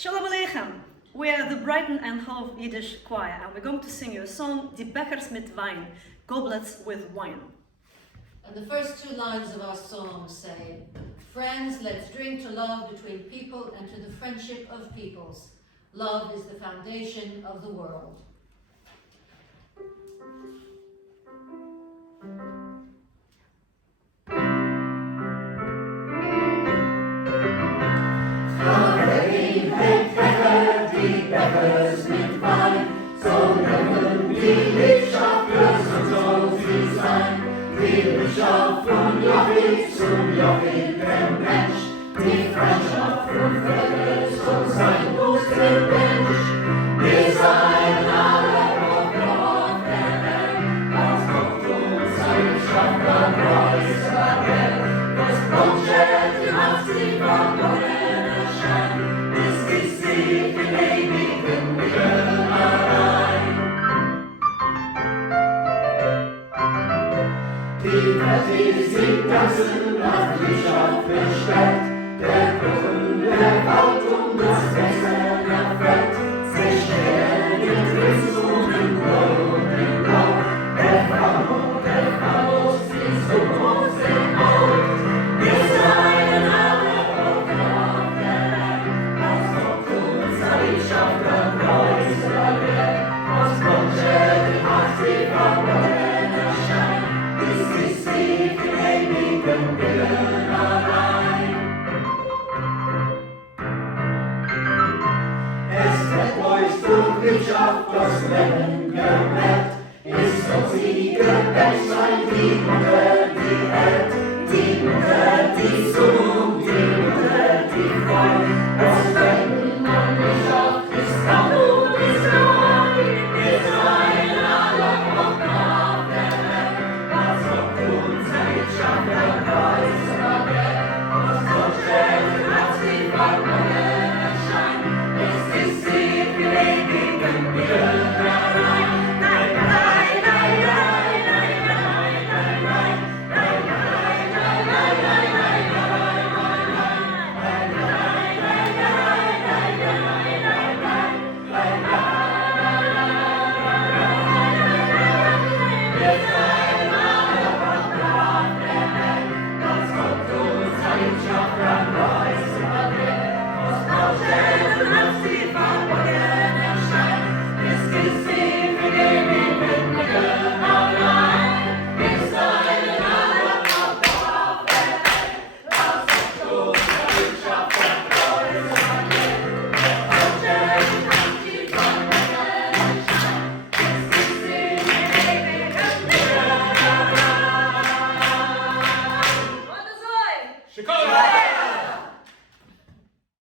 Shalom Aleichem! We are the Brighton and Hove Yiddish choir, and we're going to sing you a song, Die Bekhers mit Vayn, goblets with wine. And the first two lines of our song say, "Friends, let's drink to love between people and to the friendship of peoples. Love is the foundation of the world." Die Bekhers mit Wein, so nennen die Liebschafters und soll sie sein. Die Liebschaft von Jochi zum Jochi, der Mensch, die Freundschaft von Vögel soll sein, muss der Mensch. Wir seien alle auf der Welt, was Gott uns ein Schaffer größer Welt, was Gott die Macht sie verborgen erscheint, ist die Sieg in ewigen Willen allein. Die Welt ist im Ganzen auf Liebschaft bestellt, der Kuchen, der Wald und das Wasser der Welt, sie stehen in Christus im Blut, im Blut, der Famos, die Zukunft im Mond. Wir seien alle auf der Welt, was Gott uns an Liebschaft der Größe wird, was Gott die Macht sie verborgen erscheint, ist die Sieg in ewigen Willen allein. Es wird euch durch Liebschaft das Leben gewährt, ist doch sie gebencht sein, die Mutter, die Erd, die Mutter, die Sohn, die Mutter, die Freund. Das Leben an Liebschaft ist Kampf und ist Freude. Wir seien alle auf der Welt, was Gott uns an Liebschaft der Größe wird, was Gott stellt, als die verborgen erscheint, ist die Sieg in ewigen Willen allein. Nein, nein, nein, nein, nein, nein, nein, nein, nein, nein, nein, nein, nein, nein, Chicago!